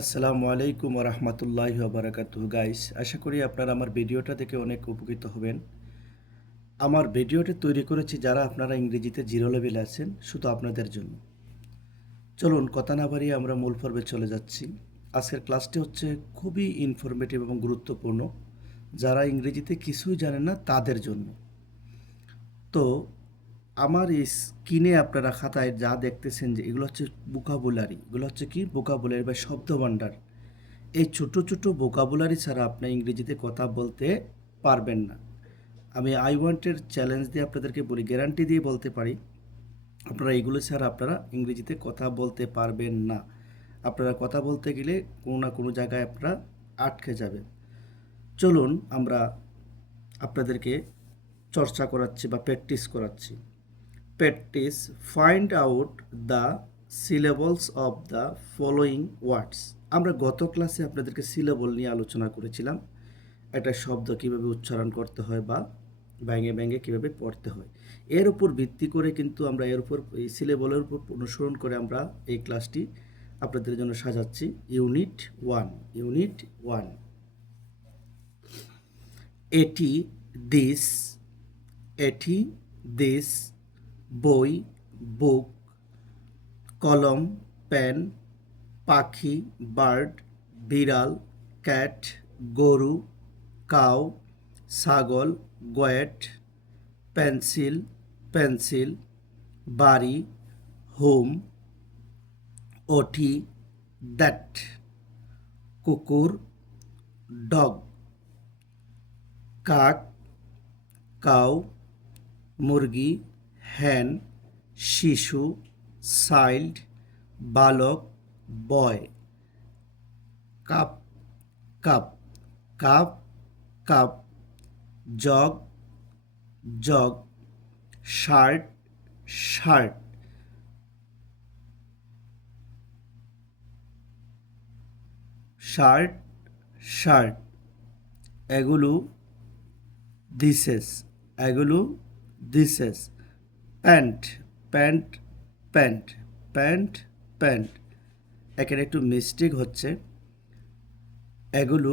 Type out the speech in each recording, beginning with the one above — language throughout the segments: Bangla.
আসসালামু আলাইকুম রহমতুল্লাহি ওবারাকাতুহু গাইস, আশা করি আপনারা আমার ভিডিওটা দেখে অনেক উপকৃত হবেন। আমার ভিডিওটি তৈরি করেছি যারা আপনারা ইংরেজিতে জিরো লেভেলে আছেন, শুধু আপনাদের জন্য। চলুন কথা না বাড়িয়ে আমরা মূল পর্বে চলে যাচ্ছি। আজকের ক্লাসটি হচ্ছে খুবই ইনফরমেটিভ এবং গুরুত্বপূর্ণ, যারা ইংরেজিতে কিছুই জানেন না তাদের জন্য। তো আমার এই স্ক্রিনে আপনারা খাতায় যা দেখতেছেন যে এগুলো হচ্ছে ভোকাবুলারি, এগুলো হচ্ছে কি ভোকাবুলারি বা শব্দভাণ্ডার। এই ছোট ছোট ভোকাবুলারি ছাড়া আপনি ইংরেজিতে কথা বলতে পারবেন না। আমি আই ওয়ান্টের চ্যালেঞ্জ দিয়ে আপনাদেরকে বলি, গ্যারান্টি দিয়ে বলতে পারি, আপনারা এগুলো ছাড়া আপনারা ইংরেজিতে কথা বলতে পারবেন না। আপনারা কথা বলতে গেলে কোনো না কোনো জায়গায় আপনারা আটকে যাবেন। চলুন আমরা আপনাদেরকে চর্চা করাচ্ছি বা প্র্যাকটিস করাচ্ছি। Practice, find out the syllables of the following words. আমরা গত ক্লাসে আপনাদেরকে সিলেবল নিয়ে আলোচনা করেছিলাম, একটা শব্দ কীভাবে উচ্চারণ করতে হয় বা ভেঙে ভেঙে কীভাবে পড়তে হয়। এর উপর ভিত্তি করে কিন্তু আমরা এই সিলেবলের উপর অনুসরণ করে আমরা এই ক্লাসটি আপনাদের জন্য সাজাচ্ছি। Unit one. এটি, দিস, এটি, দিস, বই, বুক, কলম, পেন, পাখি, বার্ড, বিড়াল, ক্যাট, গরু, কাউ, ছাগল, গোয়েট, পেন্সিল, বাড়ি, হোম, ওটি, দ্যাট, কুকুর, ডগ, কাক, কাউ, মুরগি, হ্যান, শিশু, চাইল্ড, বালক, boy, cup, cup, cup, cup, jug, jug, shirt, shirt, shirt, shirt, এগুলো দিসেস, এগুলো these, pant, pant, pant, pant, pant. এখানে একটু মিস্টেক হচ্ছে, এগুলো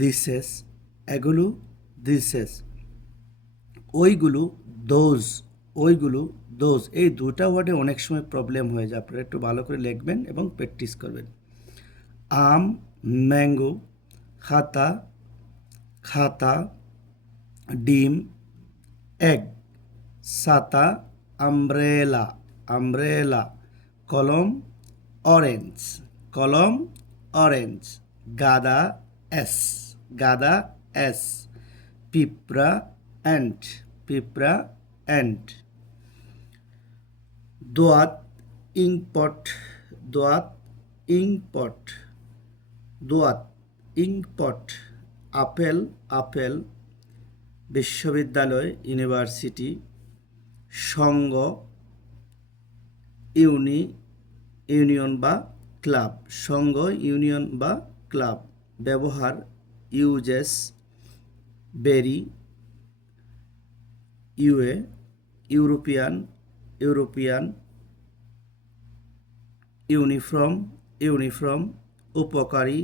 দিসেস, এগুলো দিসেস, ওইগুলো দোজ, ওইগুলো দোজ। এই দুটা ওয়ার্ডে অনেক সময় প্রবলেম হয়ে যায়, আপনারা একটু ভালো করে লিখবেন এবং প্র্যাকটিস করবেন। আম, ম্যাঙ্গো, খাতা, খাতা, ডিম, এগ, ছাতা, আমব্রেলা, আমব্রেলা, কলম, অরেঞ্জ, কলম, অরেঞ্জ, গাদা, এস, গাদা, এস, পিঁপড়া, অ্যান্ট, পিঁপড়া, অ্যান্ট, দোয়াত, ইঙ্কপট, দোয়াত, ইঙ্কপট, দোয়াত, ইঙ্কপট, আপেল, আপেল, বিশ্ববিদ্যালয়, ইউনিভার্সিটি, সংঘ, ইউনিয়ন বা ক্লাব, সংঘ, ইউনিয়ন বা ক্লাব, ব্যবহার, ইউজেস, বেরি, ইউরোপিয়ান, ইউনিফর্ম, উপকারী,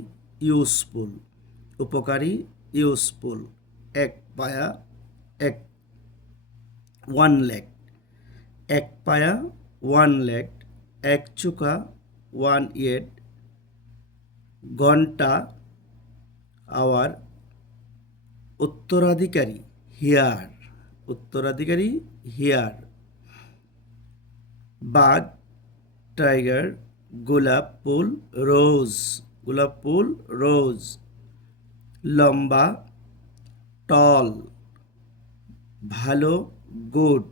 ইউজফুল, এক পায়া, এক, ওয়ান লেগ, এক পায়া, ওয়ান লেগ, এক চোকা, ওয়ান ইয়েড, ঘন্টা, আওয়ার, উত্তরাধিকারী, হিয়ার, বাঘ, টাইগার, গোলাপ ফুল, রোজ, লম্বা, টল, ভালো, গুড,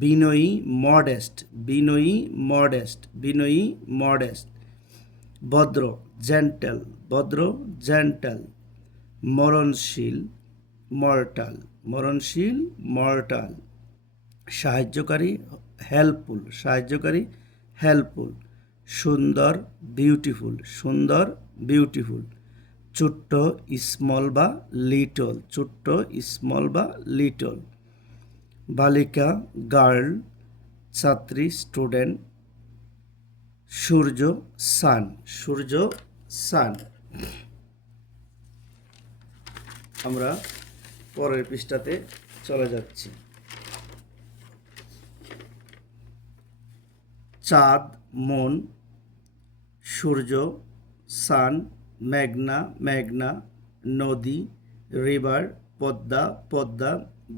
বিনয়ী, মডেস্ট, ভদ্র, জেন্টাল, মরণশীল, মর্টাল, সাহায্যকারী, হেল্পফুল, সুন্দর, বিউটিফুল, ছোট্ট, স্মল বা লিটল, বালিকা, গার্ল, ছাত্রী, স্টুডেন্ট, সূর্য, সান। আমরা পরের পৃষ্ঠাতে চলে যাচ্ছি। চাঁদ, মুন, সূর্য, সান, মেঘনা, মেঘনা, নদী, রিভার, পদ্মা, পদ্মা,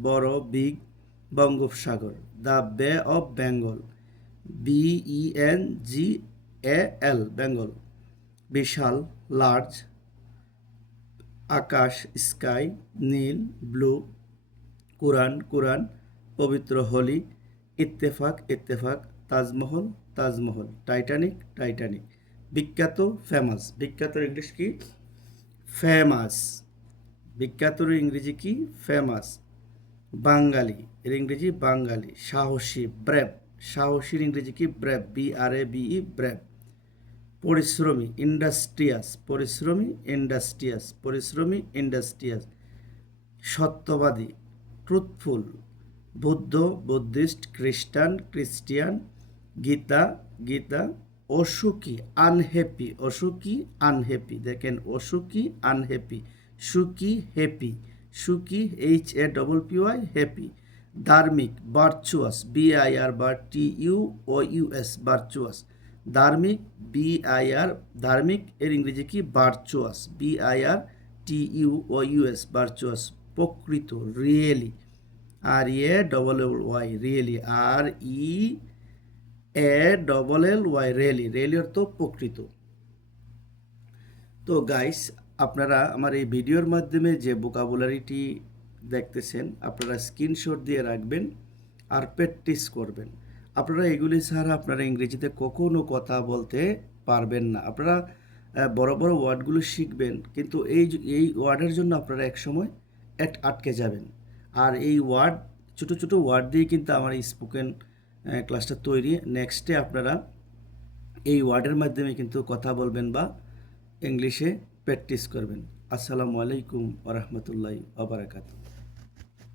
বড়, বিগ, বঙ্গোপসাগর, the bay of Bengal, BENGAL, Bengal, বিশাল, লার্জ, আকাশ, স্কাই, নীল, ব্লু, কুরআন, কুরআন, পবিত্র, holy, Ittefaq, Ittefaq, Taj Mahal, Taj Mahal, Titanic, Titanic, বিখ্যাত, ফেমাস। বিখ্যাত ইংলিশ কি? ফেমাস। বিখ্যাতর ইংরেজি কি? ফেমাস। বাঙালি, এর ইংরেজি বাঙালি। সাহসী, ব্রেভ। সাহসীর ইংরেজি কি? Brave, BRAVE, brave. পরিশ্রমী, ইন্ডাস্ট্রিয়াস। পরিশ্রমী, ইন্ডাস্ট্রিয়াস। পরিশ্রমী, ইন্ডাস্ট্রিয়াস। সত্যবাদী, ট্রুথফুল। বুদ্ধ, বুদ্ধিস্ট। খ্রিস্টান, ক্রিস্টিয়ান। গীতা, গীতা। অসুখী, আনহ্যাপি। অসুখী, আনহ্যাপি। দেখেন, অসুখী, আনহ্যাপি। সুখী, হ্যাপি। সুখী, HAPPY, হ্যাপি। ধার্মিক, ভার্চুয়াস, BIRTUOUS, ভার্চুয়াস। ধার্মিক, BIR, ধার্মিক এর ইংরেজি কি? Virtuous, BIRTUOUS, virtuous. প্রকৃত, really, REALLY, really, REALLY, really. Really অর্থ প্রকৃত। তো গাইস, আপনারা আমার এই ভিডিওর মাধ্যমে যে ভোকাবুলারিটি দেখতেছেন, আপনারা স্ক্রিনশট দিয়ে রাখবেন আর প্র্যাকটিস করবেন। আপনারা এগুলি ছাড়া আপনারা ইংরেজিতে কখনো কথা বলতে পারবেন না। আপনারা বড় বড় ওয়ার্ডগুলো শিখবেন, কিন্তু এই ওয়ার্ডের জন্য আপনারা একসময় আটকে যাবেন। আর এই ওয়ার্ড, ছোটো ছোটো ওয়ার্ড দিয়ে কিন্তু আমার এই স্পোকেন ক্লাসটা তৈরি। নেক্সটে আপনারা এই ওয়ার্ডের মাধ্যমে কিন্তু কথা বলবেন বা ইংলিশে প্র্যাকটিস করবেন। আসসালামু আলাইকুম ওয়া রাহমাতুল্লাহি ওয়া বারাকাতুহু।